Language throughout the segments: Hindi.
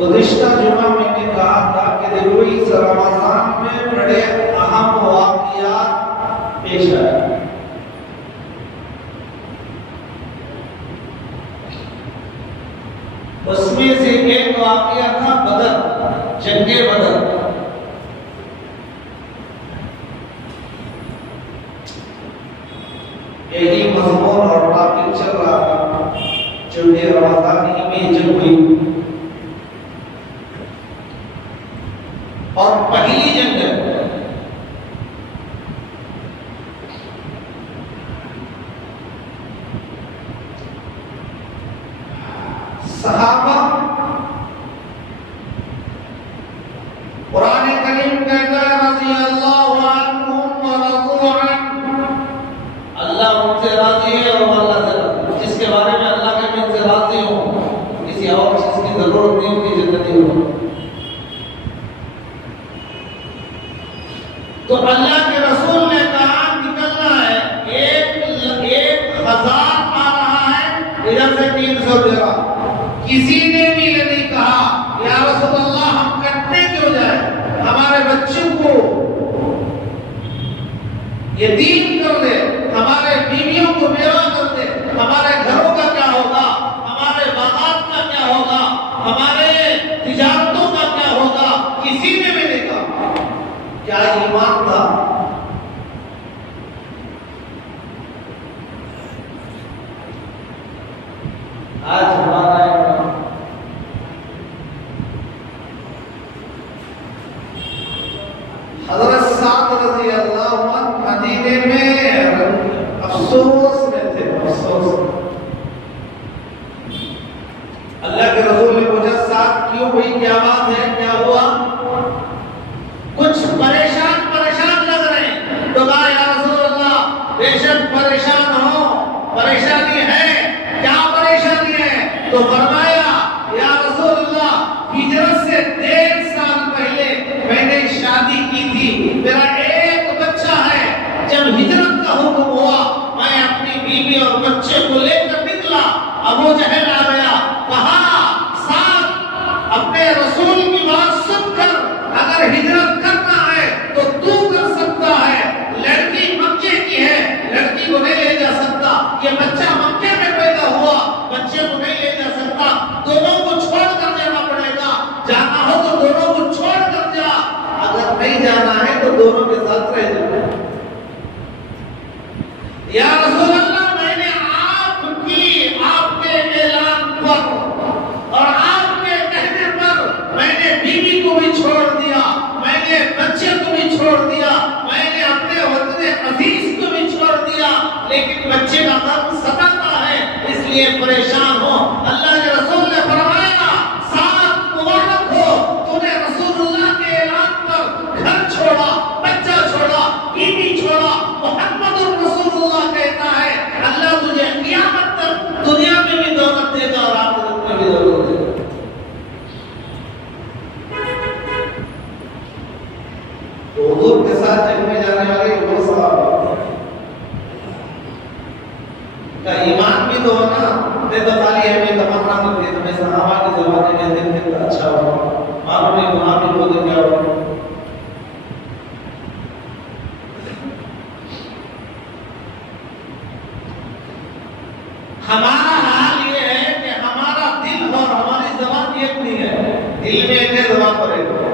गुज़िश्ता जुमा मैंने कहा था कि देखो इस रमजान में बड़े अहम वाक़ियात पेश आए। उसमें से एक वाक़िया था बदर, जंगे बदर। यही मज़मून और टॉपिक चल रहा था चौथे रमजान में जंग हुई और पहली जंग सहाबा, कुरान करीम कहता है रज़ी अल्लाहु अन्हुम व रज़ू अन्हु, अल्लाह उनसे राजी है और अल्लाह से राजी। जिसके बारे में अल्लाह के मैं से राजी हूँ, किसी और चीज की जरूरत नहीं होती जन्नती हो। तो अल्लाह के रसूल ने कहा निकलना है, एक हजार आ रहा है, इधर से 300 जगह। किसी ने भी ये नहीं कहा या रसूल अल्लाह हम कटने क्यों जाए, हमारे बच्चों को यतीम कर दे, हमारे बीवियों को बेवा कर दे, हमारे घरों का क्या होगा, हमारे बागात का क्या होगा, हमारे तिजारतों का क्या होगा। किसी ने भी नहीं कहा। क्या ईमान था? आज हमारा हज़रत साद रज़ी अल्लाहु अन्हु मदीने में अफसोस में थे, अफसोस। अल्लाह के रसूल ने पूछा साद क्यों हुई, क्या बात है, क्या हुआ? कुछ परेशान परेशान लग रहे हैं। तो कहा या रसूल अल्लाह बेशक परेशान हो, परेशानी है, क्या तो फरमाया या रसूलल्लाह हिजरत से 1.5 साल पहले मैंने शादी की थी, मेरा एक बच्चा है। जब हिजरत का हुक्म हुआ मैं अपनी बीवी और बच्चे को लेकर निकला। अबू जहल आ गया, कहा साथ अपने रसूल की बात सुनकर अगर हिजरत करना है तो तू कर सकता है, लड़की मक्के की है, लड़की को नहीं ले जा सकता। ये बच्चा मक्के में पैदा हुआ, बच्चे को नहीं ले जा सकता, दोनों को छोड़ कर जाना पड़ेगा। जाना हो तो दोनों को छोड़ कर जा, अगर नहीं जाना है तो दोनों के साथ रह जा। या रसूल अल्लाह मैंने आपके ऐलान पर और आपके कहने पर मैंने बीवी को भी छोड़ दिया, मैंने बच्चे को भी छोड़ दिया, मैंने अपने वतन अजीज को भी छोड़ दिया, लेकिन बच्चे का दर्द सताता है इसलिए परेशान हो। अल्लाह के रसूल ने फरमाया साथ मुबारक हो, तूने रसूलुल्लाह के ऐलान पर घर छोड़ा, बच्चा छोड़ा, बीवी छोड़ा। मुहम्मदुर रसूलुल्लाह कहता है अल्लाह तुझे क़यामत तक दुनिया में भी दौलत देगा और आखिरत में भी दौलत देगा। तो हुजूर के साथ जंग में जाने वाले वो सहाबा का ईमान भी तो होना, नहीं तो खाली हमें तमन्ना करते हैं हमें सहाबा के जमाने में देखते तो अच्छा होगा, मालूम नहीं मुनाफिक हो तो क्या होगा। हमारा हाल ये है कि हमारा दिल और हमारी ज़बान एक नहीं है, दिल में एक है, ज़बान पर एक है।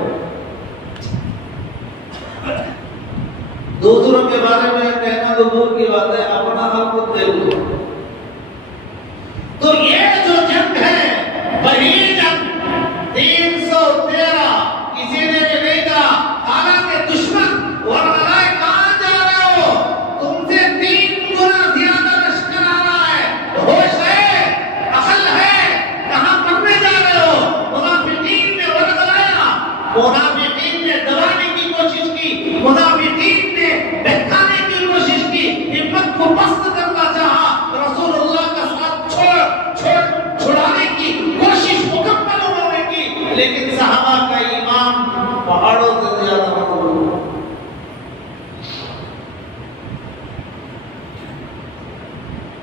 दूसरों के बारे में कहना तो दूर की बात है, अपना हाल खुद देख लो। तो ये जो जंग है वही जंग 313 किसी ने भी नहीं कहा, हालांकि दुश्मन वरनाए कहां जा रहे हो, तुमसे 3 गुना ज्यादा लश्कर आ रहा है, होश है, अकल है, कहां मरने जा रहे हो। मुनाफिकीन ने वरनाया, मुनाफिकीन ने दबाने की कोशिश की, मुनाफिकीन ने बहकाने की कोशिश की, हिम्मत को पस्त करना चाहा, रसूलुल्लाह का साथ छुड़ाने की कोशिश मुकम्मल उन्होंने की, लेकिन सहाबा का ईमान पहाड़ों से ज्यादा मजबूत।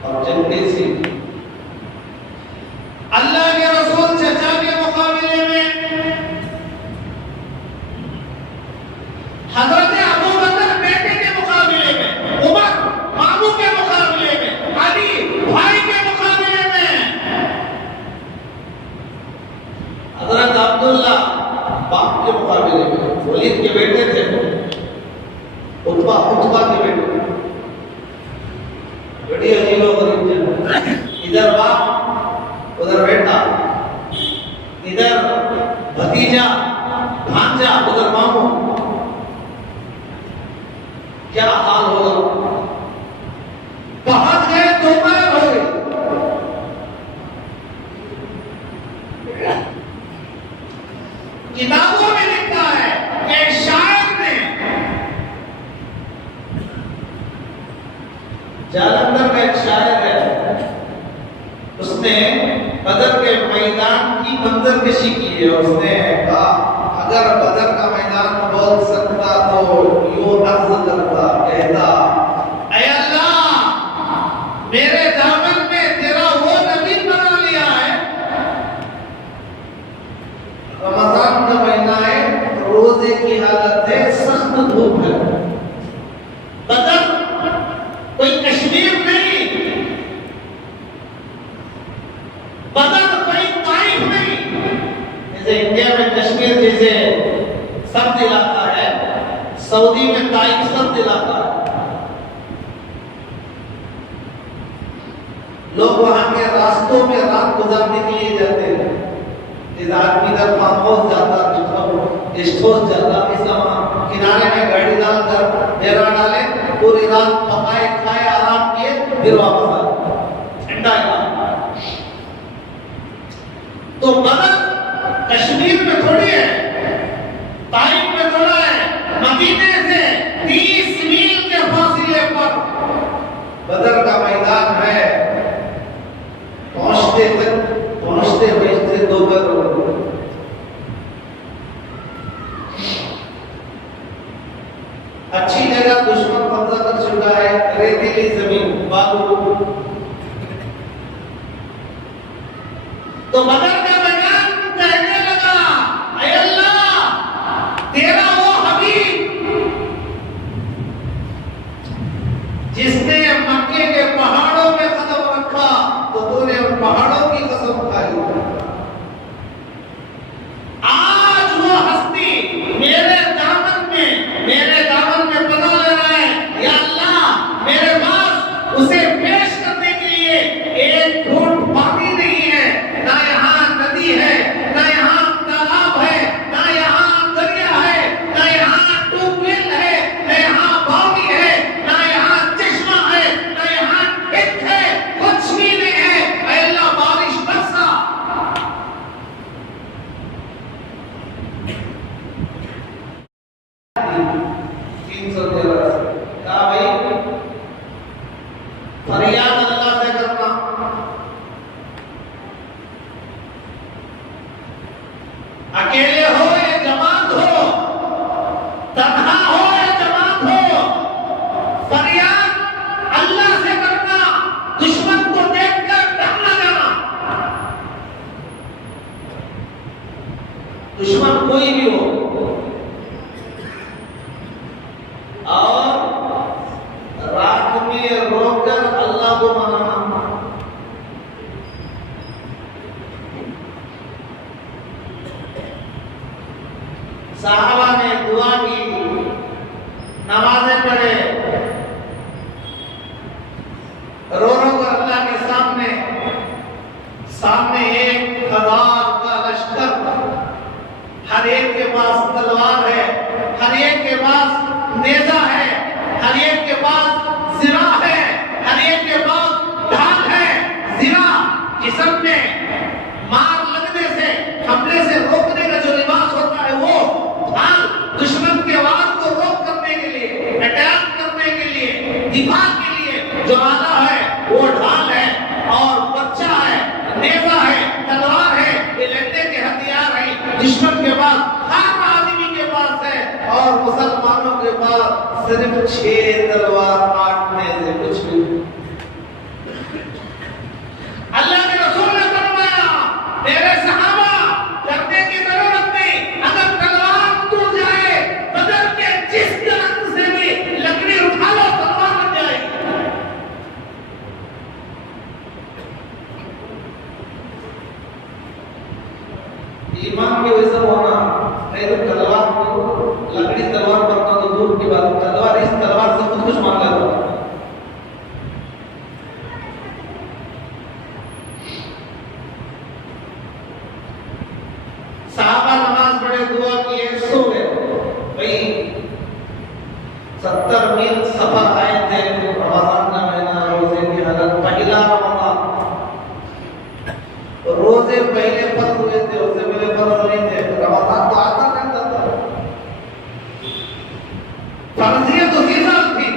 और जंग कैसी, अल्लाह के रसूल चचा के मुकाबले में हजरत अबू बकर बेटे के मुकाबले में, उमर मामू के मुकाबले में, अली भाई के मुकाबले में, हजरत अब्दुल्ला बाप के मुकाबले में, वलीद के बेटे थे, उतबा के बेटे, बड़ी अजीब इधर बाप उधर बेटा, इधर भतीजा भांजा उधर मामू, क्या हाल होगा। पहुंच गए तो मैं हो गए। किताबों में लिखा है कि शायर ने, जालंधर में एक शायर है, उसने बदर के मैदान की मंजरकशी की है। उसने कहा अगर बदर का मैदान बोल सकता तो यूं अर्ज करता, कहता ऐ अल्लाह मेरे दामन में तेरा वो नबी बना लिया है। रमजान का महीना है, रोजे की हालत है, सख्त धूप है। बदर कोई कश्मीर नहीं, बदर कोई ताइफ नहीं, जैसे इंडिया में कश्मीर जैसे सर्द इलाका है, सऊदी में ताइफ सर्द इलाका है। लोग वहां के रास्तों में रात गुजारने के लिए जाते हैं। जिस आदमी इधर फार्म हाउस जाता, गेस्ट हाउस जाता, इसका वहां किनारे में गाड़ी डालकर डेरा डाले, पूरी रात पकाए खाए आराम किए, फिर वापस आए, ठंडा इलाका। तो बदर कश्मीर में थोड़ी है, ताइफ में थोड़ा है, मदीने से 30 मील के फासले पर बदर का मैदान है। पहुंचते तक पहुंचते पहुंचते दोपहर हो गई। अच्छी जगह दुश्मन कब्जा कर चुका है, रेतीली जमीन, बालू। तो बदर का मैदान कहने लगा, ऐ अल्लाह, तेरा वो हबीब जिसने मक्के के पहाड़ों में कदम रखा तो तूने उन पहाड़ों की कसम खाई। आज वो हस्ती मेरे दामन में पना ले रहा है, या अल्लाह मेरे पास उसे पेश करने के लिए एक घूंट पानी नहीं है, ना यहाँ नदी है, ना यहाँ तालाब है, ना यहाँ दरिया है, ना यहाँ ट्यूबवेल है, ना यहाँ बावड़ी है, ना यहाँ चश्मा है, ना यहाँ खेत है, कुछ भी नहीं है। ऐ अल्लाह बारिश बरसा। फरियाद अल्लाह से करना। अकेले हो या जमात हो, तन्हा हो या जमात हो, फरियाद अल्लाह से करना। दुश्मन को देखकर डर न जाना। दुश्मन कोई भी हो, और रात में रोकर अल्लाह को मनाना। साहबा ने दुआ की, नमाजें पढ़े, रो रो कर अल्लाह के सामने 1000 का लश्कर, हर एक के पास तलवार है, हर एक के पास नेजा है, हर एक के पास जिरा है, हर एक के पास ढाल है। जिरा जिस्म में मार लगने से, हमले से रोकने का जो लिबास होता है, वो ढाल दुश्मन के वार को रोक करने के लिए, अटैक करने के लिए, दिफा के लिए जो आला है वो ढाल है, और बच्चा है, नेजा है, तलवार है, ये लड़ने के हथियार है। दुश्मन के पास, हर आदमी के पास है, और मुसलमानों के पास सिर्फ 6 तलवार, 8 में से कुछ भी। अल्लाह के रसूल ने फरमाया, मेरे सहाबा डरने की जरूरत नहीं, अगर तलवार टूट जाए, बदर के जिस दरख्त से भी लकड़ी उठा लो, तलवार बन जाएगी। ईमान की वजह होना, नहीं तो तलवार को, लकड़ी तलवार करना तो दूर की बात, तलवार इस तलवार से कुछ मान लेता। साहबा नमाज पढ़े, दुआ किए, सो गए। भाई 70 मील सफर आए थे, रमजान का महीना, रोजे की हालत, पहला रमजान, रोजे पहले फर्ज हुए थे, उससे पहले फर्ज नहीं थे। रमजान तो आता रहता था, फर्जियत उसी साल थी।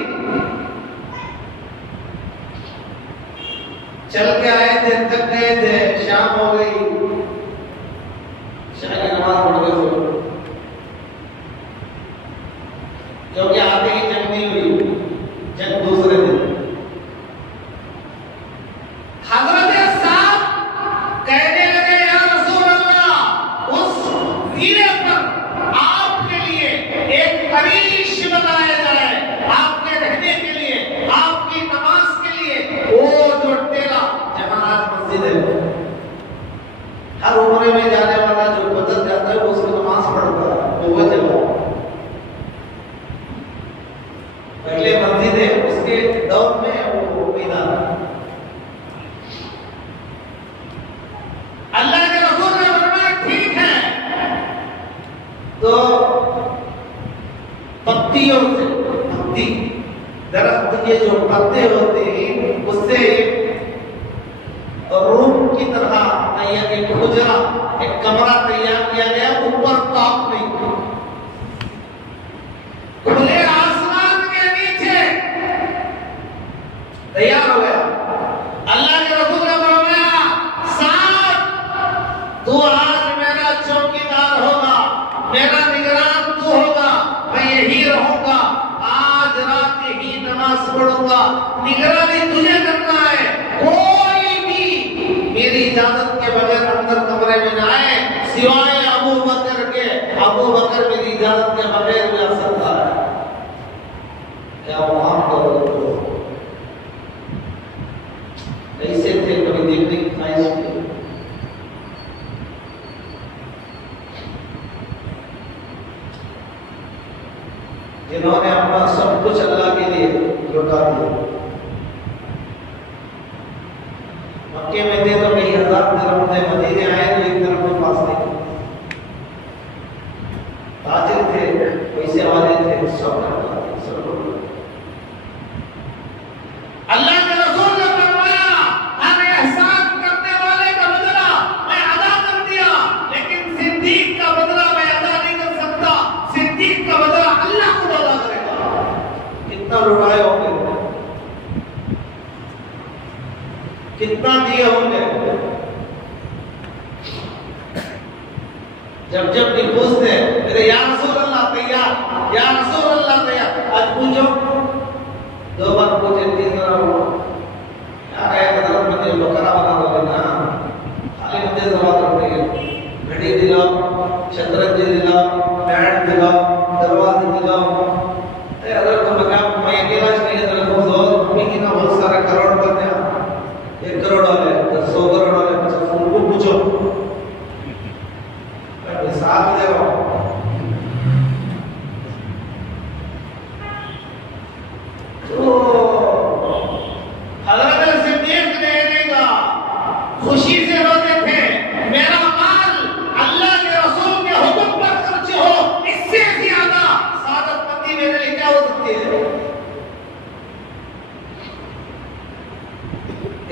चल के आए थे, थक गए थे, शाम हो गई, शाह की नमाज पढ़ के सो, क्योंकि आगे ही जंग नहीं हुई, जंग दूसरे दिन। हजरत साहब कहने लगे, या रसूल अल्लाह, उस वीरे पर आपके लिए एक अरीश बनाया जाए, आपके रहने के लिए, आपकी नमाज के लिए। वो जो टेला जहां आज मस्जिद है, हर उम्र में जाने वाला जो बदल जाता है, वो उसकी नमाज पढ़ता है, वो जगह पहले मस्जिद है, उसके दौर में वो मैदान। अल्लाह के रसूल ने फरमाया, ठीक है, तो पत्तियों से, पत्ती दरख्त के जो पत्ते होते हैं, उससे रूम की तरह तैयार, एक हुजरा, एक कमरा तैयार किया गया, ऊपर टॉप नहीं, खुले आसमान के नीचे तैयार हो गया। अल्लाह के रसूल ने फरमाया, साथ इजाजत के बगैर अंदर कमरे में ना आए, सिवाय अबू बकर के। अबू बकर मेरी इजाजत के बगैर भी आ सकता है। क्या वहां करो ऐसे थे, कभी देखने की ख्वाहिश की। जिन्होंने अपना सब कुछ अल्लाह के लिए लौटा दिया। मक्के में थे तो कई हजार दिरहम थे, मदीने आए तो एक दिरहम के पास नहीं। ताजिर थे, पैसे वाले थे, सब करता थे, सब अल्लाह के रसूल ने फरमाया, हर एहसान करने वाले का बदला मैं अदा कर दिया, लेकिन सिद्दीक का बदला मैं अदा नहीं कर सकता। सिद्दीक का बदला अल्लाह खुद अदा करेगा। कितना लुटाए होंगे, कितना दिए होंगे। जब जब भी पूछते मेरे या रसूल अल्लाह तैयार, या रसूल अल्लाह तैयार। आज पूछो, 2 बार पूछे, 3 बार यार है मतलब मुझे बकरा बना दो ना, खाली मुझे जवाब करते हैं। घड़ी दिलाओ, शतरंज दिलाओ, बैट दिलाओ, दरवाजे दिलाओ। अगर तुम लगा मैं अकेला नहीं है तो बहुत मिकी ना बहुत सारे करोड़ बनते हैं। 1 करोड़ वाले, 100 करोड़ वाले, 50 उनको पूछो, साथ दे रहा हूं। तो हज़रत सिद्दीक ने का खुशी से रोते थे, मेरा माल अल्लाह के रसूल के हुक्म पर खर्च हो, इससे ज्यादा सादत मंदी मेरे लिए क्या हो सकती है।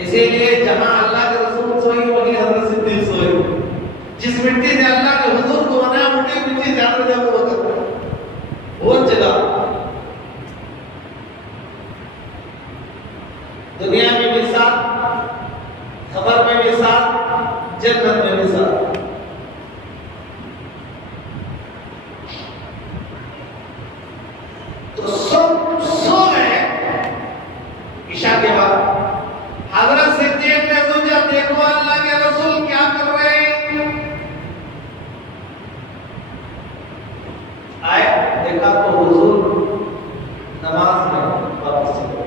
इसीलिए जहां अल्लाह के रसूल सोए वहीं हज़रत सिद्दीक सोए। जिस मिट्टी से अल्लाह के हुजूर को बनाया उठी मिट्टी से हज़रत अबू बकर वो जगह। दुनिया में भी साथ, खबर में भी साथ, जन्नत में भी साथ। तो सब सो गए ईशा के बाद। हज़रत सिद्दीक ने सोचा देखो अल्लाह के रसूल क्या कर रहे हैं। आए देखा तो हुजूर नमाज में वापस चले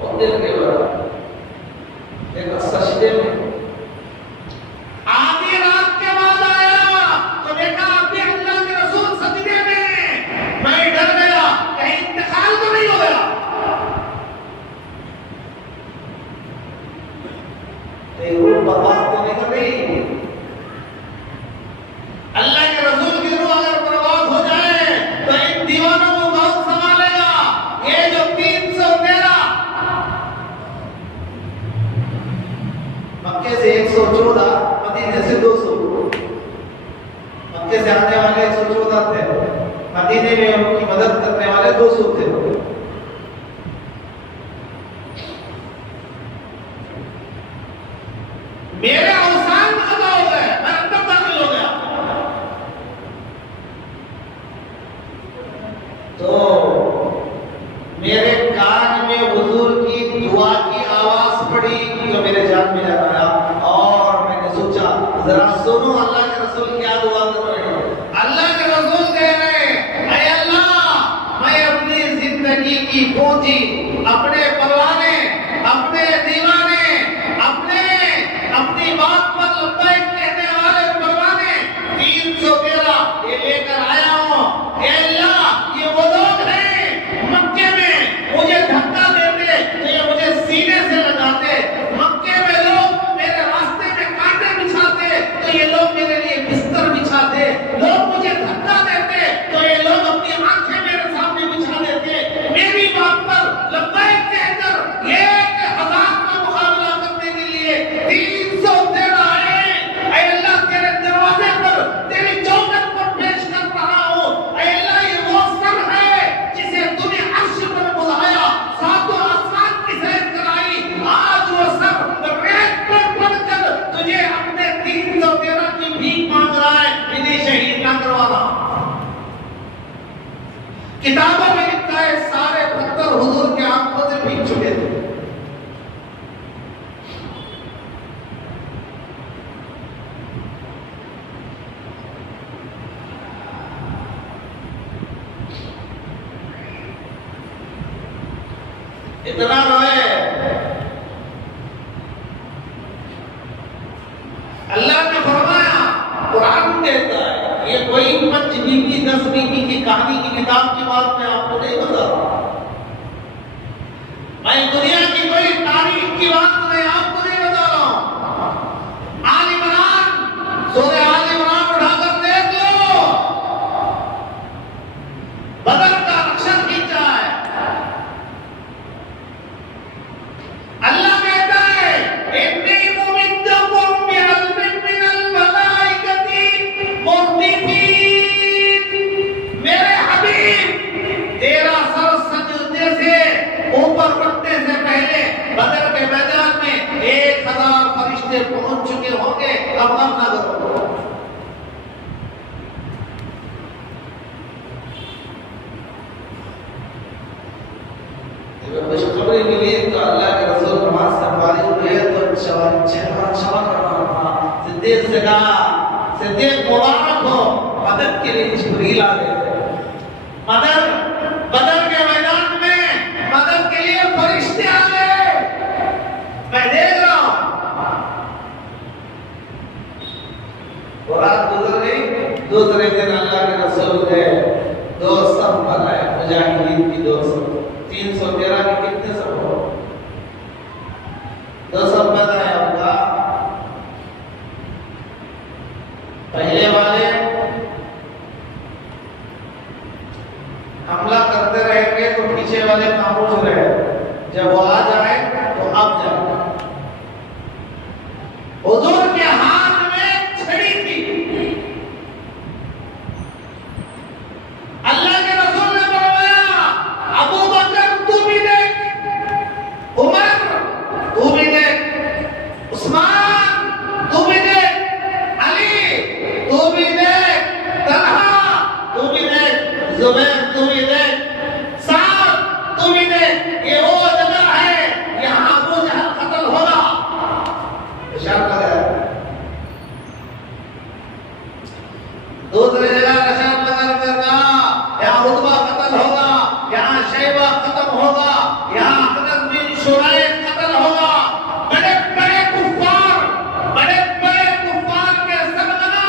और दिल के बाद देखा सजदे में। आधी रात के बाद आया तो देखा अभी अल्लाह के रसूल सजदे में। मैं डर गया कहीं इंतकाल तो नहीं हो गया। बर्बाद तो नहीं कर रही। अल्लाह के रसूल की रूह अगर बर्बाद हो जाए तो इन दीवानों को बहुत संभालेगा। ये जो 313 मक्के से 114, मदीने से 200। मक्के से आने वाले 114 थे, मदीने में उनकी मदद करने वाले 200 थे। मेरे अवसान खत्म हो गए, मैं अंदर दाखिल हो गया। तो मेरे कान में हुजूर की दुआ की आवाज पड़ी तो मेरे जान में जान आया और मैंने सोचा जरा सुनो अल्लाह के रसूल क्या दुआ कर रहे हैं। अल्लाह के रसूल कह रहे हैं, ऐ अल्लाह मैं अपनी जिंदगी की पूंजी, अपने परवाने, अपने दीवाने, अपनी बात पर लब्बैक कहने वाले परवाने 313 ये लेकर आया हूं। ऐ अल्लाह ये वो लोग हैं मक्के में मुझे धक्का देते तो ये मुझे सीने से लगाते। मक्के में लोग मेरे रास्ते में कांटे बिछाते तो ये लोग मेरे लिए बिस्तर बिछाते। लोग मुझे धक्का देते तो ये लोग अपनी आंखें मेरे सामने बिछा देते। मेरी बात पर इतना रोए। अल्लाह ने फरमाया, कुरान कहता है, ये कोई 5 बीबी 10 बीबी की कहानी की किताब की बात मैं आपको नहीं बता रहा, मैं दुनिया की कोई तारीख की बात मैं आपको नहीं बता रहा हूं। आल इमरान, सूरह आल इमरान उठाकर देख लो, बदर का अक्षर खींचा है। अल्लाह कहता है, इन्नी मुमिद्दुकुम बिअल्फिन मिनल मलाइकति मुर्दिफीन। मेरे हबीब, तेरा सर सजदे से ऊपर उठने से पहले बदर के मैदान में 1000 फरिश्ते पहुंच चुके होंगे। अब गम ना करो। खुशखबरी मिली तो अल्लाह के रसूल नमाज से फारिग हुए तो चेहरा चमक रहा था। सिद्दीक से कहा, सिद्दीक मुबारक हो, मदद के लिए जिब्रील आ गए। बदर के मैदान में मदद के लिए फरिश्ते आ गए, मैं देख रहा हूं। और रात गुजर गई। दूसरे दिन अल्लाह के रसूल ने 2 सफ बनाए, मुजाहिदीन की 2 सफ। 313 के कितने सफ हो? 2 सफ बनाए होगा। पहले वाले हमला करते रहेंगे तो पीछे वाले खामोश रहे, जब वो आ जाए तो अब जाए। हुजूर के हाथ में छड़ी थी। अल्लाह के रसूल ने फरमाया, अबू बकर तू भी देख, उमर तू भी देख, उस्मान तू भी देख, अली तू भी देख, तलहा तू भी देख, जुबैर तू भी देख, साद तू भी देख। ये वो जगह है यहाँ अबू जहल कत्ल होगा। इशारा लगा। दूसरी जगह निशान लगा करना, यहाँ उतबा कत्ल होगा, यहाँ शैबा खत्म होगा, यहाँ हज़रत बिन शुरैह कत्ल होगा। बड़े बड़े कुफ्फार के सरगना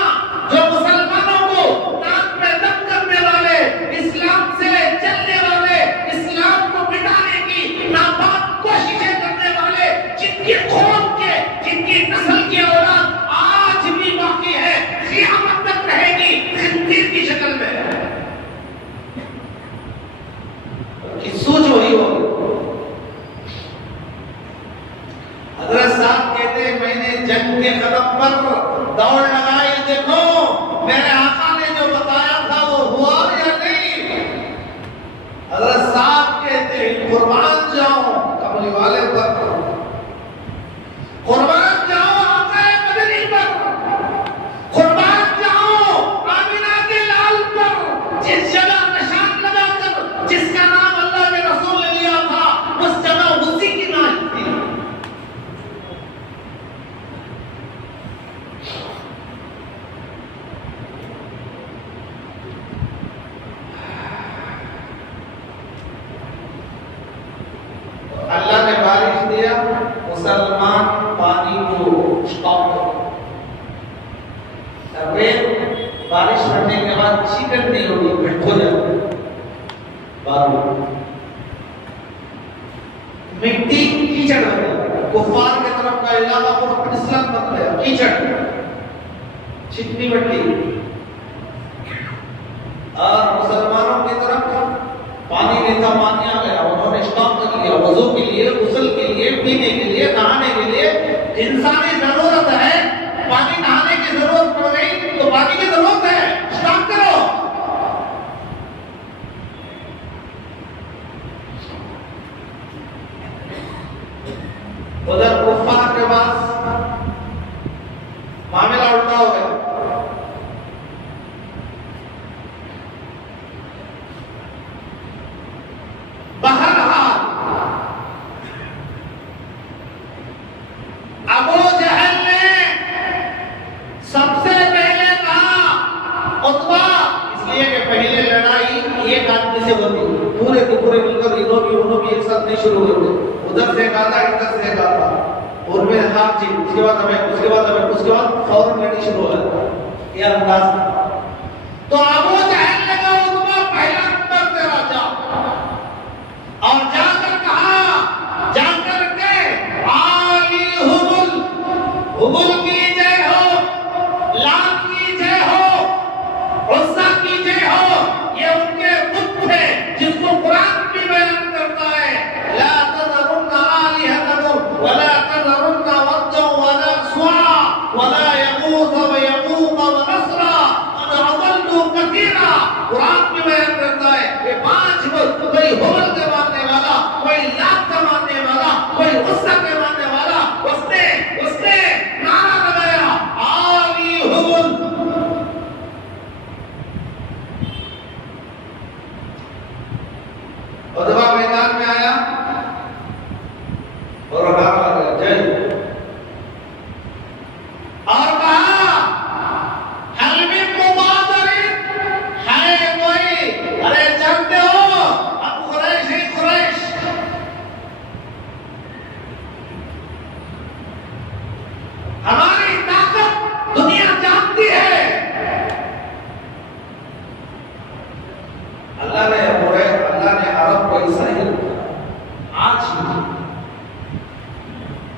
जो मुसलमानों को नाक में दम करने वाले, इस्लाम से चलने वाले, इस्लाम को मिटाने की नापाक कोशिशें करने वाले, जिनकी खून के, जिनकी नस्ल की औलाद आज भी बाकी है, क़यामत तक रहेगी खंजीर की शक्ल में। सूझ वही होगी। हज़रत साहब कहते हैं, मैंने जंग के कदम पर दौड़ लगाई, देखो मेरे आका ने जो बताया था वो हुआ या नहीं। हज़रत साहब कहते हैं, कुर्बान जाओ कमली वाले पर, कुर्बान जाओ आका मदनी पर, कुर्बान जाओ आमिना के लाल पर। जिस जगह निशान लगाकर जिसका नाम अल्लाह के रसूल ने लिया था, उस जगह उसी की नाश थी। अल्लाह ने बारिश दिया, मुसलमान पानी को स्टॉप कर। बारिश पड़ने के बाद चिकन नहीं होगी, घट हो जाती, मिट्टी कीचड़ बन गई। कुफार की तरफ का इलाका पूरा फिसलन बन गया, कीचड़, चिकनी मिट्टी। और मुसलमानों की तरफ पानी नहीं था, पानी आ गया, उन्होंने स्टॉक कर लिया। वजू के लिए, गुस्ल के लिए, पीने के लिए, नहाने के लिए इंसानी जरूरत है। पानी नहाने की जरूरत पड़ गई तो पानी की जरूरत है, स्टॉक करो। उधर कुफार के पास मामला उल्टा हो गया। बहरहाल अबू जहल करनी शुरू कर दी, उधर से गाता इधर से गाता, और मैं हाथ जी उसके बाद हमें उसके बाद फौरन लड़ी शुरू हो गई। ये अंदाज तो अबू जहल ने कहा उतना पहला नंबर से राजा, और जाकर कहा जाकर के आली हुबुल की जय हो, लात की जय हो, उस्सा की जय हो, ये उनके बुत थे जिसको कुरान भी बयान करता है, ला तज़रुन्ना आलिहतकुम वला तज़रुन्ना वद्दा वला सुआ वला यगूस व यगूक व नस्रा क़द अज़ल्लू कसीरा। कुरान भी बयान करता है ये पांच बुत, कोई हुबल के मानने वाला, कोई लात का मानने वाला, कोई उस्सा के मानने वाला, उसने नारा लगाया आली हुबल। उधवा मैदान में आया और नारा जय, और कहा हल मिन मुबादरिन, है कोई, अरे जानते हो अब कुरैश ही कुरैश, हमारी ताकत दुनिया जानती है। अल्लाह ने अरब को ऐसा ही आज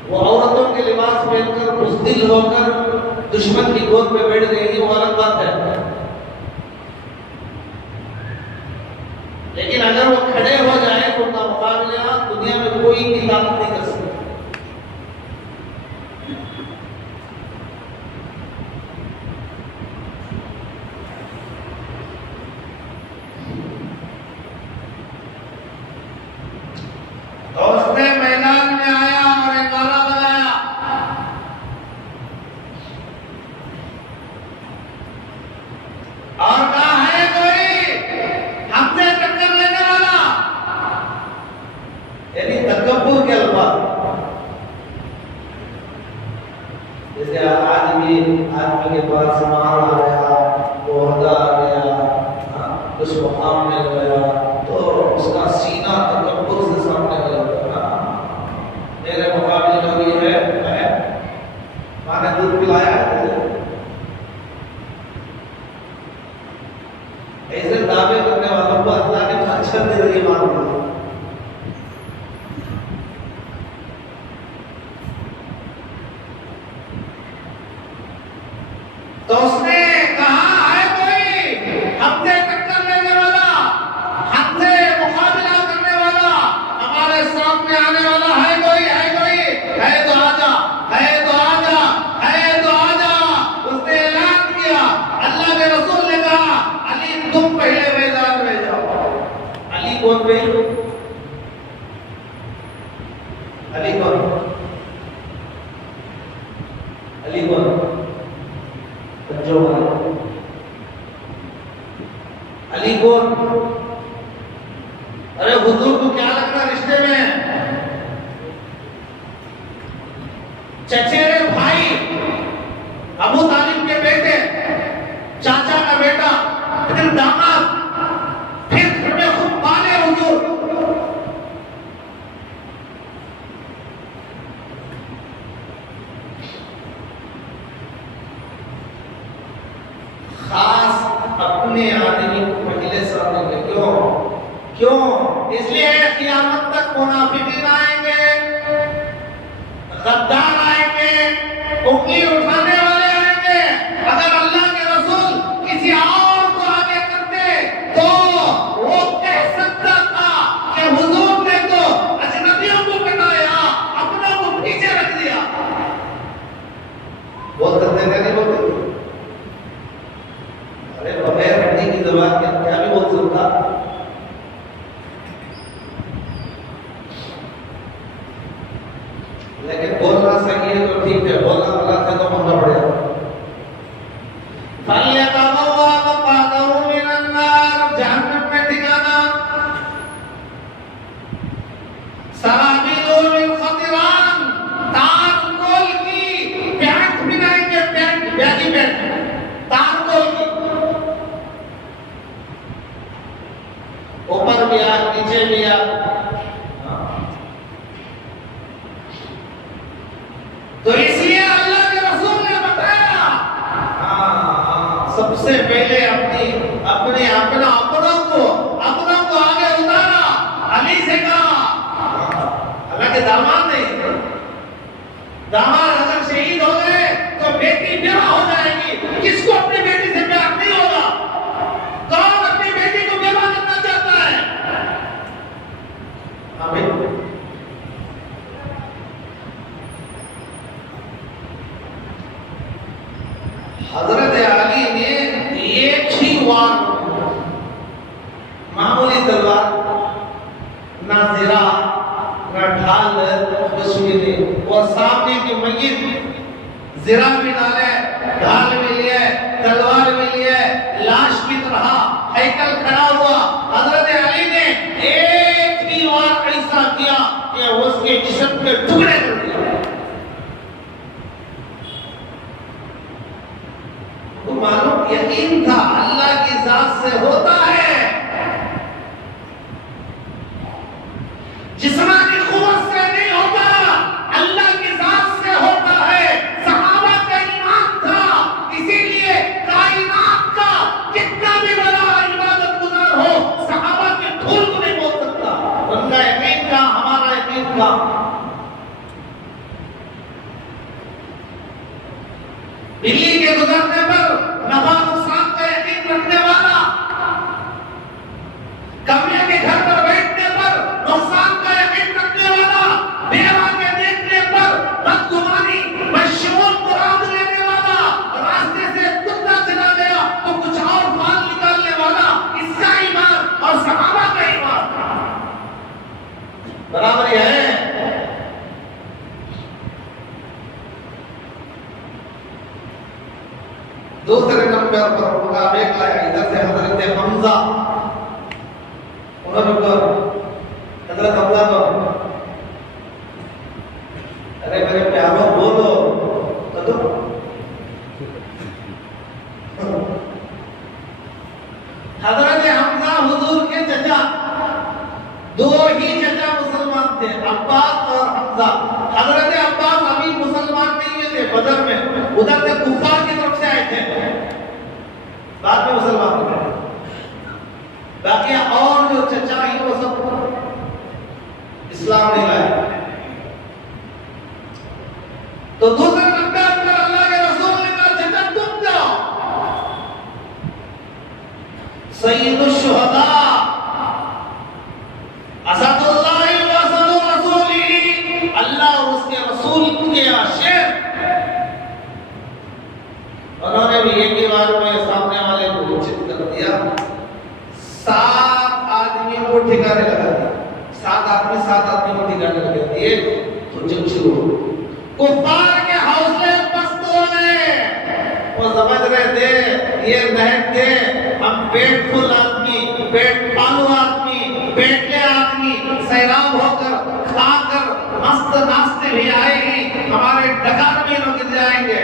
वो औरतों के लिबास पहनकर बुज़दिल होकर दुश्मन की गोद में बैठ गई, वो अलग बात है, लेकिन अगर वो खड़े हो जाए तो उनका मुकाबला दुनिया में कोई भी ताकत नहीं कर सकती। तो उसने मैदान में आया और एक नारा लगाया, और कहा है कोई हमसे टक्कर लेने वाला, यानी तकब्बुर के अल्फाज, जैसे आदमी के पास माल आ गया, ओहदा आ गया, कुछ मुकाम मिल गया, तो उसका सीना तकब्बुर से सामने लगा, मेरे मुकाबले जो ये है माने दूध पिलाया है, ऐसे दावे करने वालों को अल्लाह ने मच्छर दे रही मार दिया। तो उसने कहा है कोई हमसे टक्कर लेने वाला, हमसे मुकाबला करने वाला, हमारे सामने आने वाला है कोई, है तो आजा, है तो आजा, है तो आजा। उसने ऐलान किया, अल्लाह के रसूल ने कहा अली तुम पहले मैदान में जाओ। अली कौन भाई? अली कौन? अली कौन? अली कौन? अरे हुजूर को क्या लगता रिश्ते में? चचेरे भाई अबू तालिब के बेटे, चाचा का बेटा, फिर दामाद, फिर घर में खुद पाले हुजूर। खास अपने आदमी को पहले सामने में क्यों? इसलिए क़यामत तक मुनाफिकीन आएंगे, गद्दार आएंगे, उंगली उठाने वाले आएंगे। अगर अल्लाह के रसूल किसी और को आगे करते तो वो कह सकता था कि हुजूर ने तो अजनबियों को कटाया, अपनों को पीछे रख दिया। बोल सकते थे, नहीं बोलते? अरे बगैर हड्डी की जबान क्या भी बोल सकता। लेकिन बोलना सही है तो ठीक है, बोलना गलत है तो मानना पड़ेगा। फल्यतबव्वा मक़अदहु मिनन नार, जहन्नम में ठिकाना। सराबीलु मिन ख़तिरान, तार कोल की पैंट बनाएंगे, पैंट बैगी सबसे पहले अपनों को आगे उतारा, अली से कहा, हालांकि दामाद नहीं, दामाद अगर शहीद हो गए तो बेटी विवाह हो जाएगी, किसको अपनी बेटी से प्यार नहीं होगा? कौन अपनी बेटी को विवाह करना चाहता है? आमीन। हजरत अली ने एक ही वार, मामूली तलवार, ना ज़िरा, ना ढाल, कुछ भी नहीं, और सामने की मय्यत ज़िरा भी डाले, ढाल भी लिए, तलवार भी लिए, लाश की तरह हैकल खड़ा हुआ। हजरत अली ने एक ही वार ऐसा किया कि उसके जिस्म के टुकड़े कर दिए। तो मालूम यकीन था अल्लाह की जात से होता है, जिस्मानी कुव्वत से नहीं होता, अल्लाह की जात से होता है। सहाबा का ईमान था, इसीलिए कायनात का कितना भी बड़ा इबादत गुजार हो, सहाबा के धूल को नहीं बोल सकता। उनका यकीन था, हमारा यकीन था। बिल्ली के गुजरने पर नफा नुकसान का यकीन रखने वाला, कमरे के घर पर बैठने पर नुकसान का यकीन रखने वाला, बेवा के देखने पर बदगुमानी मशहूर मुराद लेने वाला, रास्ते से कुत्ता चला गया तो कुछ और माल निकालने वाला, इसका ईमान और सहाबा का ईमान बराबर है। दूसरे नंबर पर उनका बेटा है, इधर से हजरत हमजा, उन्होंने हजरत हमजा को, अरे मेरे प्यारों बोलो तो हजरत हमजा हुजूर के चचा, दो ही चचा मुसलमान थे, अब्बास और हमजा। हजरत अब्बास अभी मुसलमान नहीं हुए थे, बदर में उधर से कुफार की तरफ से आए थे, बाद में मुसलमान हो गए। बाकी और जो चचा ही वो सब इस्लाम नहीं लाए। तो दूसरे नंबर पर अल्लाह के रसूल ने कहा, चचा तुम जाओ, सय्यदुश शुहदा असदुल्लाह व असदुर रसूली, अल्लाह और उसके रसूल के आशिक। उन्होंने भी एक ही बार में सामने वाले को उचित कर दिया, 7 आदमी को ठिकाने लगा दिया, 7 आदमी को ठिकाने लगा दिए। तो जंग शुरू हो, कुफार के हौसले पस्त हो गए, वो समझ रहे थे ये नहर थे, हम पेट फुल आदमी, पेट पालू आदमी, पेटले आदमी सैराब होकर खाकर मस्त नाश्ते भी आएगी, हमारे डकार में लोग गिर जाएंगे।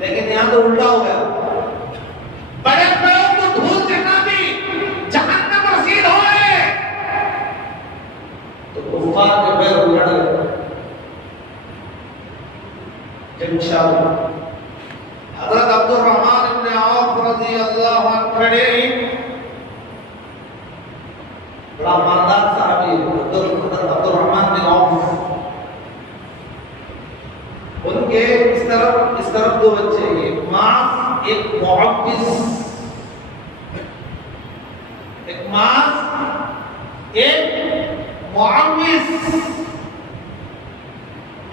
लेकिन यहाँ तो उल्टा हो गया, बड़े बड़ों को धूल चटा दी, जहन्नम रसीद हो गए। तो कुफार के पैर उलट गए, जंग शुरू। हजरत अब्दुल रहमान इब्न औफ रज़ी अल्लाह अन्हु खड़े, बड़ा मालदार साहबी अब्दुल रहमान बिन औफ, उनके इस तरफ 2 बच्चे, एक मास एक मुअव्विज, एक मास एक मुअव्विज।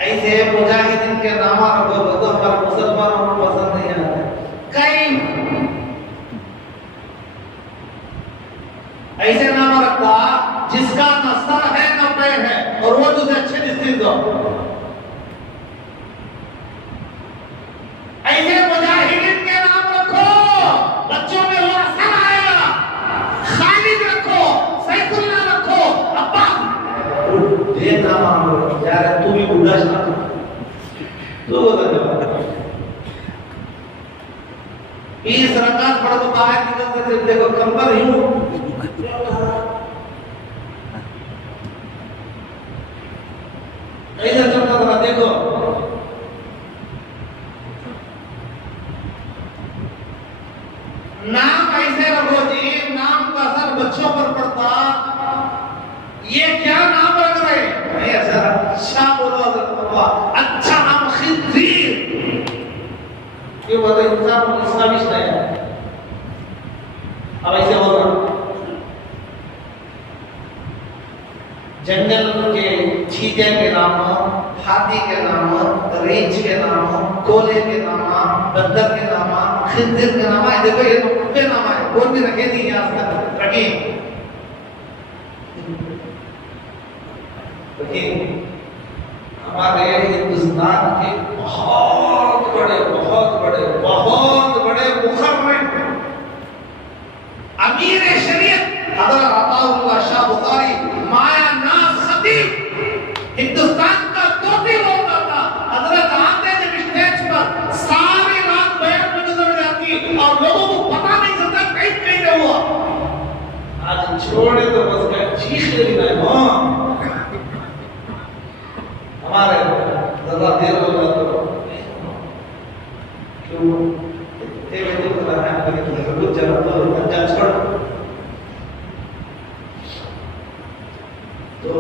ऐसे मुजाहिदीन के नाम रखो तो हमारे मुसलमानों को पसंद नहीं आता। कई ऐसे नाम रखता जिसका न सर है न पैर है, और वो तुझे अच्छे निश्चित हो। ऐसे मुजाहिदीन के नाम रखो, बच्चों में वो असर आएगा। खालिद रखो, सैफुल्लाह रखो, अब्बास ये नाम यार, तू भी उदास ना तो बता। 20 रकात पढ़ तो बाहर निकलते थे, देखो कंबर यूं ऐसा चलता था, देखो हुआ, अच्छा नाम खिंजीर। क्यों बोलते इंसान को इसका विषय नहीं है। अब ऐसे होगा जंगल के चीते के नाम, हाथी के नाम, रेंज के नाम, कोले के नाम, बंदर के नाम, खिंजीर के नाम है। देखो ये तो कुत्ते नाम है, कोई भी रखे नहीं आज तक रखे। हमारे हिंदुस्तान के बहुत बड़े मुखर्रम अमीर शरीयत हज़रत अताउल्लाह शाह बुखारी माया नाज खतीब हिंदुस्तान का तोती बोलता था। हज़रत आते जब स्टेज पर सारी रात बयान में गुजर जाती और लोगों को पता नहीं चलता कैसे हुआ। आज छोड़े तो बस क्या चीख लेना है। हमारे ज़रा देर हो गया तो क्यों तेरे को पता है कि कुछ जरा तो अच्छा छोड़। तो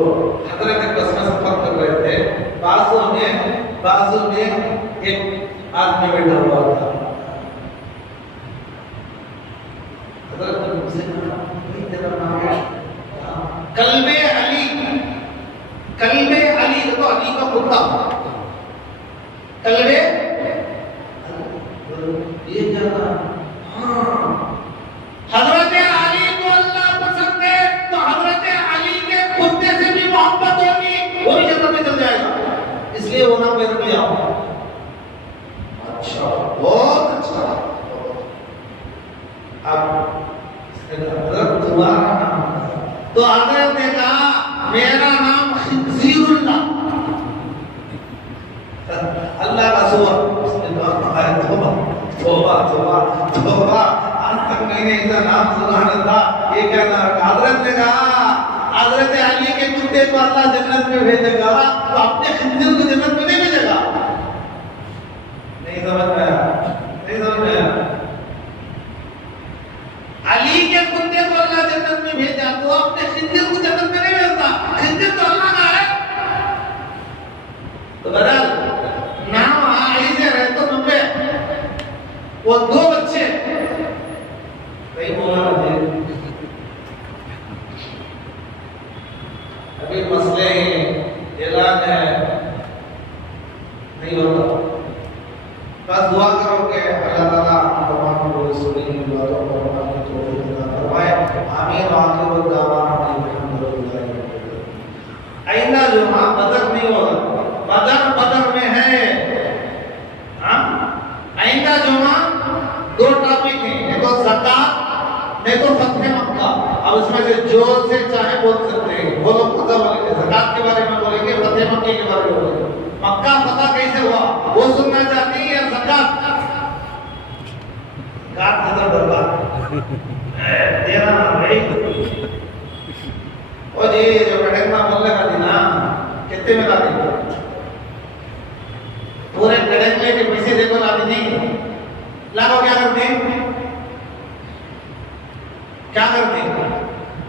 हज़रत एक बस में सफर कर रहे थे, बाजू में एक आदमी बैठा हुआ था। हज़रत ने मुझसे कहा भाई तेरा नाम है? कल्बे अली तो अली का कुत्ता कल्बे ये क्या था? हाँ हज़रत अली को अल्लाह पसंद है तो हज़रत अली के कुत्ते से भी मोहब्बत होगी, वो भी जन्नत में चल जाएगा, इसलिए वो नाम मैंने लिया। अच्छा बहुत अच्छा। अब हज़रत तुम्हारा नाम तो हज़रत ने कहा मेरा नाम खिंजीरुल्लाह, अल्लाह का सुआ। उसने कहा तौबा आज तक मैंने इसका नाम सुना नहीं था, ये क्या नाम? हज़रत ने कहा हज़रत अली के कुत्ते को अल्लाह जन्नत में भेजेगा तो अपने खिंजीर को जन्नत में नहीं भेजेगा? नहीं समझ में आया। अली के कुत्ते को अल्लाह जन्नत में भेजा तो अपने खिंजीर को जन्नत में नहीं भेजता, खिंजीर तो अल्लाह का है। तो बदल नाम ऐसे रहे तो नब्बे वो दो बच्चे कहीं बोला अभी मसले ऐलान है नहीं होता। बस दुआ करो कि अल्लाह ताला तमाम को सुनी बातों को अपनी तौफीक अता फरमाए। आमीन व आखिर दावाना अल्हम्दुलिल्लाह। आइंदा जुमा बदर नहीं होगा, बदर में है। हाँ आइंदा जुमा दो टॉपिक हैं, एक तो ज़कात नहीं तो फतह मक्का। अब इसमें से जो से चाहे बोल सकते हैं, वो लोग पता बोलेंगे, ज़कात के बारे में बोलेंगे, फतह मक्के के बारे में बोलेंगे। मक्का फतह कैसे हुआ वो सुनना चाहते हैं या ज़कात? ज़कात नजर बर्बाद देना भाई। और ये जो कड़कना बोलने का दिन ना कितने में ला देंगे? पूरे कड़कले के पैसे देखो ला देंगे, लाओ क्या करते हैं? क्या करते हैं?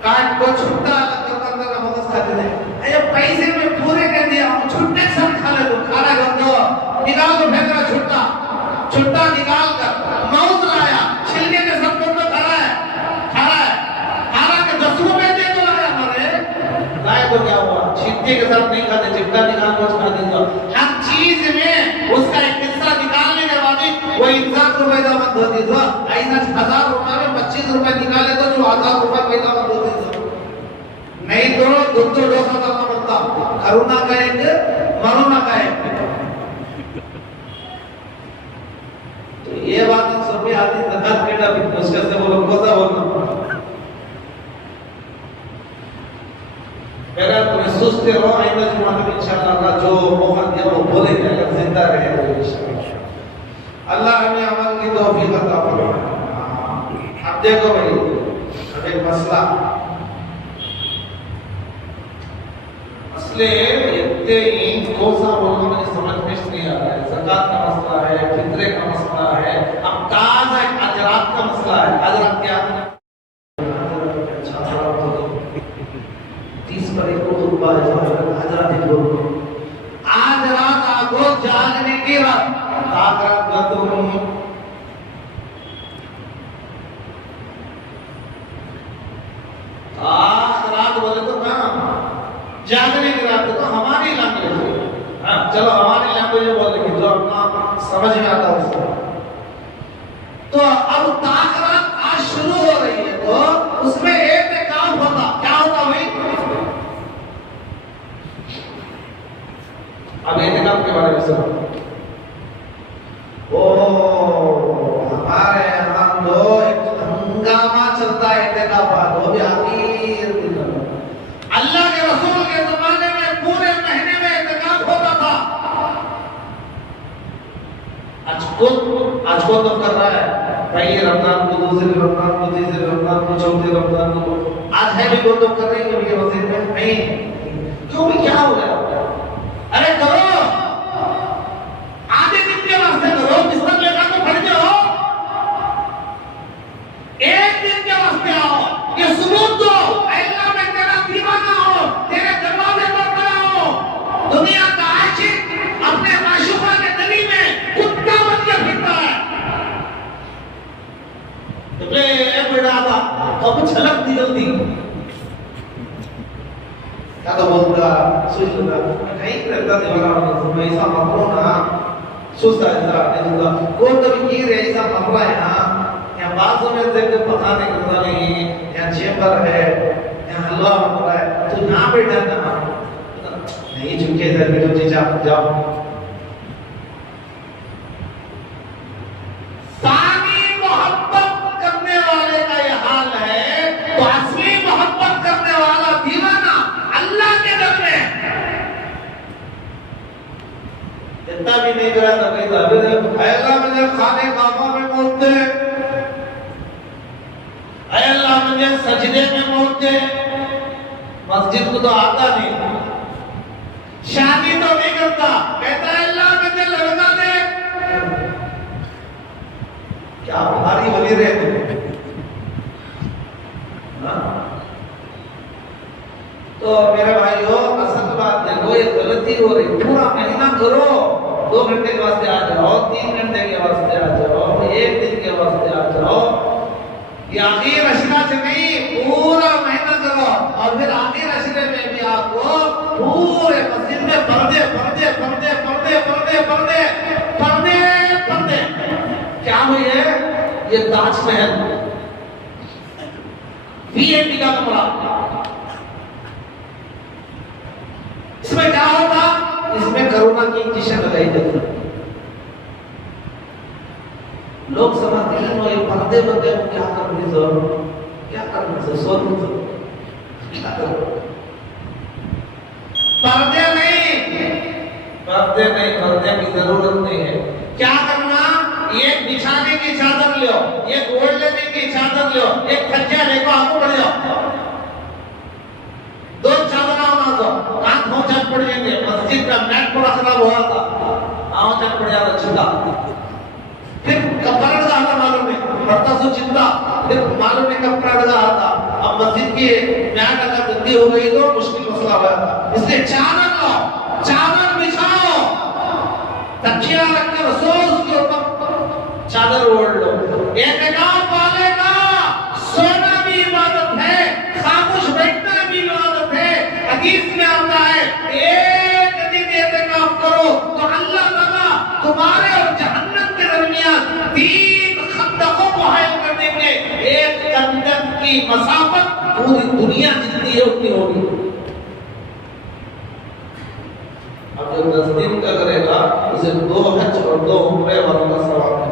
काट को छुट्टा अलग कर अंदर का मगज खाते थे। अरे पैसे में पूरे कर दिया, छुट्टे सब खा ले, तो खाना करते हो निकाल तो फेंक रहा छुट्टा निकाल कर मौत लाया, छिलके के सब को तो खा रहा है के 10 रुपए दे तो लाया तो क्या हुआ? छिट्टे के साथ नहीं खाते, चिट्टा निकाल को खा देगा। हर चीज में उसका एक हिस्सा निकालने के बाद वो इंसान रुपए दामद होती था। ऐसा 1000 रुपए में 25 रुपए निकाले तो जो 1000 रुपए पैदा होती था। नहीं तो दुख तो डोसा करना पड़ता, करुणा का एक मरुना का एक। तो ये बात सब भी आती ज़कात के टाइम मुश्किल से बोलो कोसा बोलना। मेरा तो महसूस कर रहा है जुमा में इंशाअल्लाह जो मौका दिया वो बोलेंगे अगर जिंदा रहे तो इंशाअल्लाह। अल्लाह हमें अमल की तौफीक अता फरमाए। अब देखो भाई अब एक मसले इतने ही कोसा बोलना मुझे समझ में नहीं आ रहा है। ज़कात का मसला है, फित्रे का मसला है, अब ताज़ा अजरात का मसला है। अजरात क्या? 30 पर एक खुतबा है, हज़रत आज रात को जागने की रात रात बोले तो कहाँ जागने की रात तो हमारी लैंग्वेज है। हाँ चलो हमारी लैंग्वेज बोल रही जो अपना समझ में आता है उसको। तो अब ताकरात आज शुरू हो रही है तो उसमें एक काम होता क्या होता भाई। अब एहतिकाफ के बारे में सुनो। ओ हमारे यहाँ तो एक हंगामा चलता है एहतिकाफ वो भी आखिर दिन। अल्लाह के रसूल के जमाने में पूरे महीने में एहतिकाफ होता था। आज को तो कर रहा है पहले रमजान को, दूसरे रमजान को, तीसरे रमजान को, चौथे रमजान को। आज है भी दो कर रहे हैं ये मस्जिद में नहीं क्यों भी क्या हो गया। अरे करो आधे दिन के वास्ते करो, बिस्तर लेकर तो पड़ जाओ, एक दिन के वास्ते आओ, ये सबूत दो अल्लाह में तेरा दीवाना हो, तेरे दरवाजे पर खड़ा हो। दुनिया का आशिक अपने माशूका के गली में कुत्ता बन के फिरता है। तो बेटा आवा अब झलक दी जल्दी क्या तो बोलता सोच लगा कहीं करता दीवाना मैं ऐसा मरो ना सुस्ता ऐसा नहीं होगा कौन तो भी गिर ऐसा मर रहा है ना या बाजू में देख के पता नहीं करता नहीं या चेंबर है या हलवा बन रहा है तो ना बैठा ना नहीं झुके इधर बैठो जी जाओ। सानी मोहब्बत करने वाले का ये हाल है तो असली मोहब्बत करने वाला दीवाना अल्लाह के दर में इतना भी नहीं करा था कहीं अल्लाह मुझे खाने काबा में मौत दे, अल्लाह मुझे सजदे में मौत दे। मस्जिद को तो आता नहीं, शादी तो नहीं करता, कहता है अल्लाह मुझे लड़का दे। क्या भारी वली रहे थे। तो मेरे भाइयों असल बात देखो ये गलती हो रही। पूरा महीना करो, 2 घंटे के वास्ते आ जाओ, 3 घंटे के वास्ते आ जाओ, 1 दिन के वास्ते आ जाओ, ये आखिर अशरा से नहीं पूरा महीना करो। और फिर आखिर अशरे में भी आपको पूरे मस्जिद में पर्दे पर्दे पर्दे पर्दे पर्दे पर्दे पर्दे पर्दे क्या हुई है ये ताजमहल वीआईपी का कमरा। इसमें क्या होता, इसमें कोरोना की इंजेक्शन लगाई जाती। लोग समझते हैं ये पर्दे बंदे को क्या करने से क्या करने से सोचने से क्या करो। पर्दे नहीं पर्दे की जरूरत नहीं है। क्या करना, एक बिछाने की चादर लो, एक ओढ़ लेने की चादर लो, एक खज्जा लेको आगे बढ़ जाओ, 2 चादर होना तो कान हो चट पड़ जाएंगे। मस्जिद का मैट थोड़ा खराब हुआ था, आओ चट पड़ जाता छिंदा। फिर कपड़ा डालना मालूम नहीं पड़ता सो चिंता, फिर मालूम नहीं कपड़ा डाला आता। अब मस्जिद की मैट अगर गंदी हो गई तो मुश्किल मसला हुआ था। इसलिए चादर लो, चादर बिछाओ, तकिया रखकर सो उसके ऊपर चादर ओढ़ लो। एहतिकाफ वाले का सोना भी इबादत है, खामोश बैठना भी इबादत है। हदीस में आता है एक दिन एहतिकाफ करो तो अल्लाह ताला तुम्हारे और जहन्नम के दरमियान 3 खंदकों को हायल कर देंगे। एक खंदक की मसाफत पूरी दुनिया जितनी है उतनी होगी। अब जो 10 दिन का करेगा उसे 2 हज और 2 उम्रे वालों का सवाब है।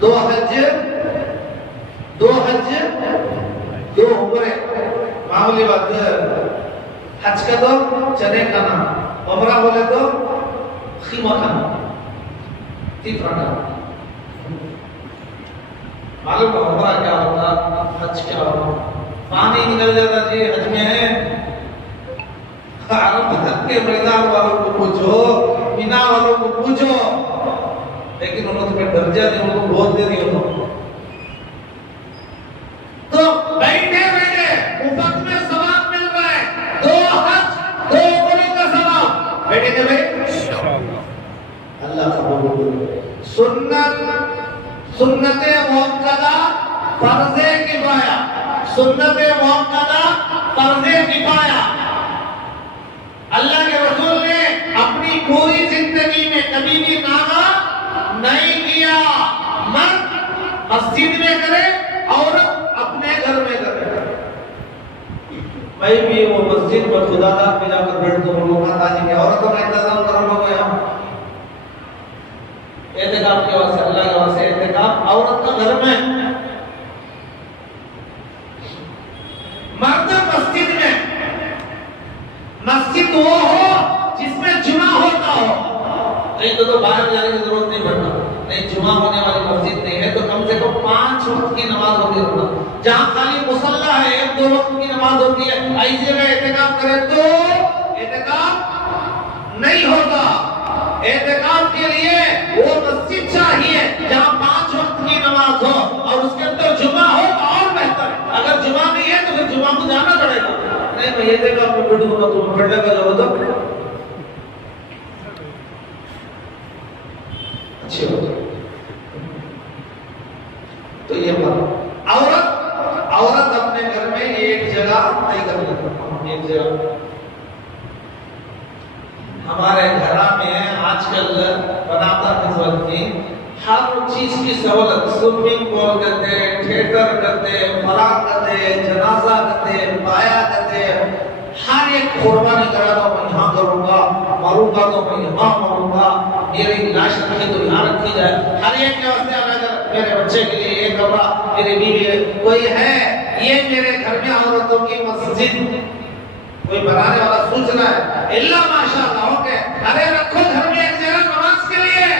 2 हज 2 उम्रे मामूली बात है। हज का तो चने खाना, उम्रा बोले तो खीमा खाना, तीसरा खाना। मालूम है उम्रा क्या होता, हज क्या होता। पानी निकल जाता जी हज में है। अरफात के मैदान वालों को पूछो, मीना वालों को पूछो, लेकिन उन्होंने तुम्हें दर्जा नहीं, उनको बहुत दे दिया। तो बैठे बैठे मुफ्त में सवाब मिल रहा है। 2 हज 2 उम्रे का सवाब। बैठे थे भाई अल्लाह कबूल करे। सुन्नत सुन्नते मुअक्कदा फर्ज़े किफाया, सुन्नते मुअक्कदा फर्ज़े किफाया। अल्लाह के रसूल ने अपनी पूरी जिंदगी में कभी भी नागा नहीं किया। मर्द मस्जिद में करे और अपने घर में करे। मैं भी वो मस्जिद में खुदादार में जाकर बैठता हूँ, लोग ताजी के औरतों का इंतजाम करो लोग यहाँ एहतिकाफ के वास्ते, अल्लाह के वास्ते एहतिकाफ औरत का घर में, मर्द मस्जिद में। मस्जिद वो हो जिसमें जुमा होता हो, नहीं तो बाहर जाने की जरूरत नहीं पड़ता। नहीं, जुमा होने वाली मस्जिद नहीं है तो कम से कम 5 वक्त की नमाज होती है। जहाँ खाली मुसल्ला है, 1-2 वक्त की नमाज होती है, ऐसी जगह एहतिकाफ करे तो एहतिकाफ नहीं होगा। एहतिकाफ के लिए वो मस्जिद चाहिए जहाँ 5 वक्त की नमाज हो और उसके अंदर जुमा हो तो और बेहतर है। अगर जुमा नहीं है तो फिर जुमा को जाना पड़ेगा। नहीं, मैं एहतिकाफ में बैठूंगा तो बैठने का जरूरत है, अच्छी होती है। तो ये औरत अपने घर में एक जगह नहीं कर लेती। एक जगह हमारे घर में आजकल बनाता खिदमत की हर चीज की सहूलत, स्विमिंग पूल करते, थिएटर करते, फलां करते, जनाजा करते, बाया करते, हर एक कुर्बानी करा तो मैं यहाँ करूँगा, मरूंगा तो मैं यहाँ मरूंगा, मेरी लाश रखी तो यहाँ रखी जाए। हर एक के वास्ते अलग, मेरे बच्चे के लिए एक कमरा, मेरी बीवी कोई है, ये मेरे घर में औरतों की मस्जिद कोई बनाने वाला सोच रहा है, इल्ला माशाअल्लाह हो के अरे रखो घर में एक जगह नमाज के लिए,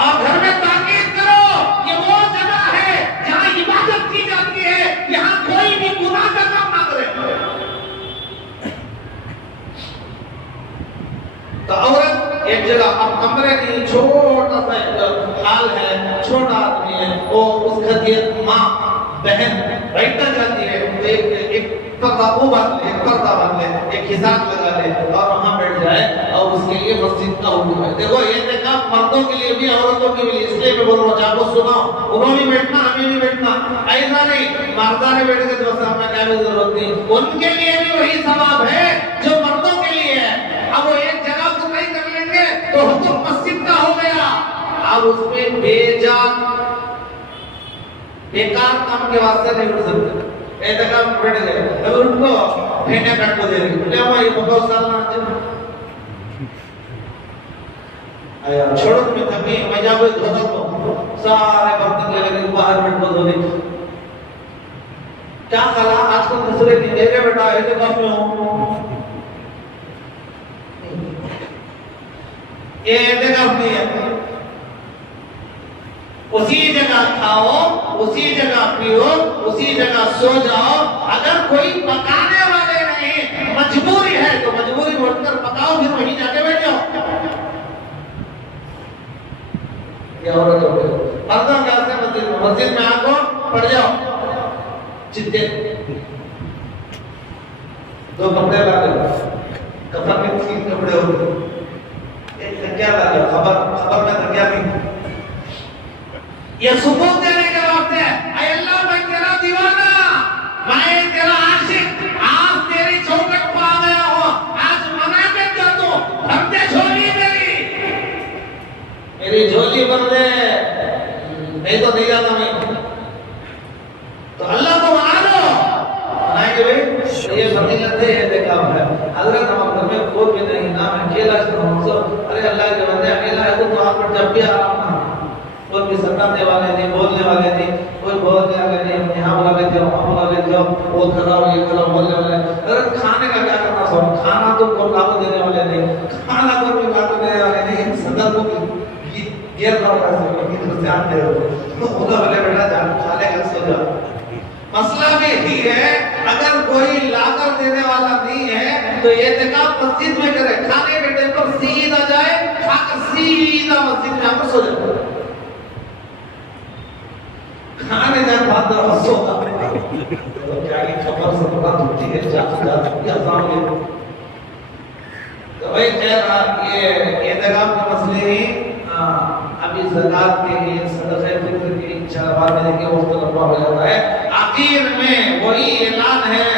और घर में ताकीद करो ये वो जगह है जहाँ इबादत की जाती है, यहाँ कोई भी गुनाह का काम ना करे। तो औरत एक जगह, अब कमरे नहीं, छोटा सा हाल है, छोटा आदमी है, वो उस घर की माँ बहन बैठना चाहती है, एक पर्दा वो बांध ले, एक पर्दा बांध ले, एक हिजाब लगा ले और वहां बैठ जाए, और उसके लिए मस्जिद का हुक्म है। देखो ये देखा मर्दों के लिए भी औरतों के लिए, इसलिए मैं बोल रहा हूँ आपको सुनाओ, उन्होंने भी बैठना हमें भी बैठना, ऐसा नहीं मर्दा ने बैठ के तो सामने क्या भी जरूरत नहीं, उनके लिए भी वही सवाब है जो मर्दों के लिए है। अब वो एक जगह को नहीं कर लेंगे तो हुक्म मस्जिद का हो गया। अब उसमें बेजान बेकार काम के वास्ते नहीं उठ सकते, एहतिकाफ में बैठ गए, अब उनको फेंके काट को दे रही, बोले हमारी बहुत साल आया छोड़ो तुम्हें थकी, मैं जाऊँ धोता तो सारे बर्तन ले लेके बाहर बैठ को धोने। क्या कला आजकल दूसरे दिन देखे बेटा एहतिकाफ में हो, ये एहतिकाफ नहीं है। उसी जगह खाओ, उसी जगह पियो, उसी जगह सो जाओ। अगर कोई पकाने वाले नहीं, मजबूरी है तो मजबूरी में उठकर पकाओ, फिर वहीं जाके बैठ जाओ। ये औरत हो गई, मर्दों का से मस्जिद में आको पड़ जाओ, चित्ते 2 कपड़े ला लो, कफन में 3 कपड़े होते, एक तकिया ला लो, खबर में तकिया नहीं, ये सुकून देने के वक्त है। अल्लाह मैं तेरा दीवाना, मैं तेरा आशिक, आज तेरी चौखट पर आ गया हूँ, आज मना के कर दो, भर दे झोली मेरी झोली भर दे, नहीं तो नहीं जाता मैं। तो अल्लाह को मना लो, मनाएंगे भाई, ये फजीलत है, ये देखा है। हजरत हमारे घर में कोई भी नहीं, ना मैं अकेला हूँ, अरे अल्लाह के बंदे अकेला है तो आप पर जब भी आराम ना, कोई भी सताने वाले नहीं, बोलने वाले नहीं, कोई बोलने वाले नहीं, यहाँ बोला लेते हो, वहाँ बोला लेते हो, वो खराब ये खराब बोलने वाले। अरे खाने का क्या करना सब, खाना तो कोई लागू देने वाले नहीं, खाना को भी लागू देने वाले नहीं, सदर को गिर रहा है, ध्यान दे रहे हो तो बोला वाले बेटा जान खा लेगा सो जाओ। मसला भी यही है, अगर कोई लाकर देने वाला नहीं है तो एहतिकाफ मस्जिद में करे, खाने के टाइम पर सीधा जाए, खाकर सीधा मस्जिद में आकर सो जाए। खाने जाए बात रसो तो क्या की खबर से पता होती है, जाती क्या सामने तो भाई खैर ये दगाम के मसले ही अभी ज़कात के लिए सदक़े फित्र की इंशाअल्लाह बाद में देखिए वक्त लंबा हो जाता है। आखिर में वही ऐलान है